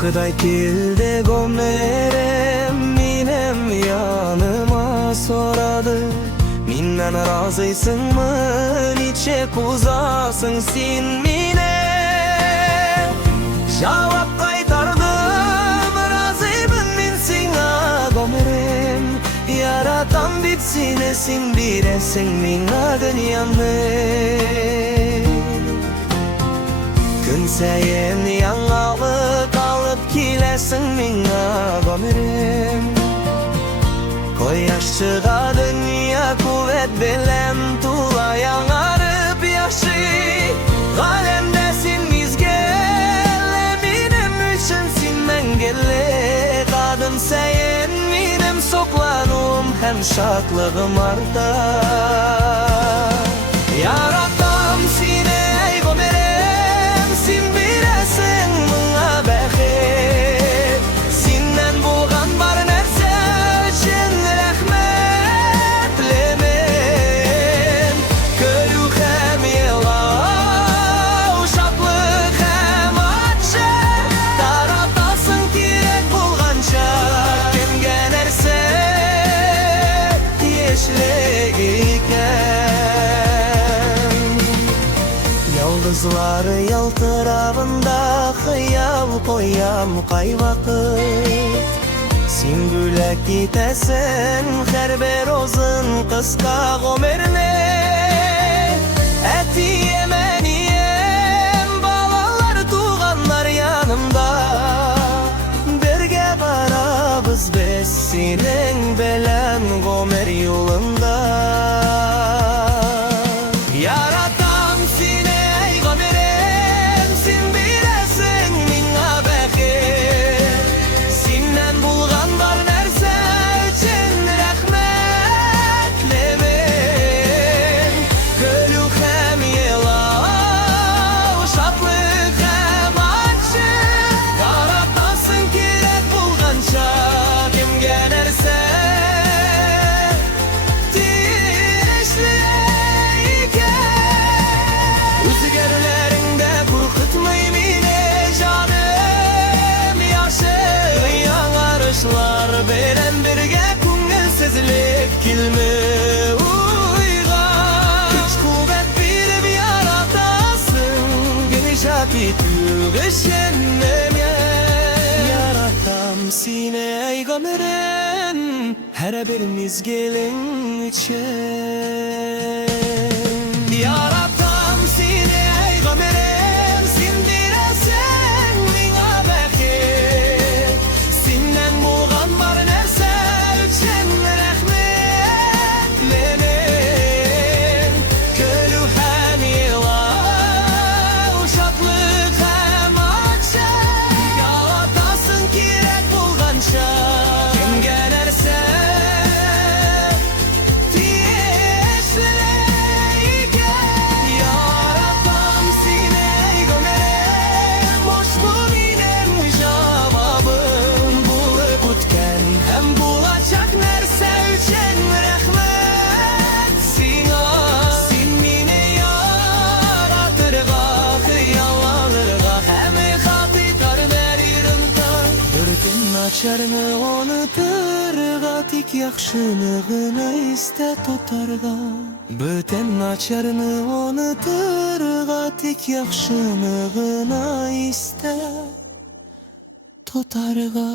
Kıday kilde gömerem minem yanıma soradı. Minden razıysın mı, niçe kuzasın sin mine? Cevap kaytardım, razıyım min sina gömerem. Yaratan bitsin esin bilesin minna dünyamı. Gün sayin yangalı kalıp kilesin minna gömerem. Koyaş çığa dünya kuvvet bilen tula yanarıp yaşı. Kalemdesin mizgel, eminim üçün sin mengelle. Kadın sayin minim soklanım hem şaklığım artar. Yaratam sine ey gömerem, sin bilesin mına bähir. Sinden bulgan bar nerse üçün rahmetlemen. Kölük hem yelav, şatlık hem açı. Taratasın kirek bulgança, kimge nerse yeşlik iken. Yıldızlar yaltırağında hayal koyam kay vakit. Sin gülek gitesen her bir ozun kıska gömerne. Eti yemeniyem balalar tuğanlar yanımda. Birge barabız biz sinin belen gömer yolunda. Yaratam sine ey gömerem, sin bilesin minna bähir. Sinden bulgan bar nerse üçün rahmetlemen. Kölük hem yelav, şatlık hem açı. Yaratasın kirek bulgança, kimge nerse Üzgörlerinde korkutmayım yine canım yaşım. Yanarışlar beren birge kungelsizlik kilmi uygan. Güç kuvvet birib yaratasın, genişat bitüg eşennem ye. Yaratam sine ey gömeren, her bir mizgelin için. Yaratam sine ey gömerem, sin bilesin minna bähir. Sinden bulgan bar nerse üçün rahmetlemen. Kölük hem yelav, şatlık hem açı. Yaratasın kirek bulgança, kimge nerse Açarını unuturga, tik yaxşılığını iste tutarga. Böten açarını unuturga, tik yaxşılığını iste tutarga.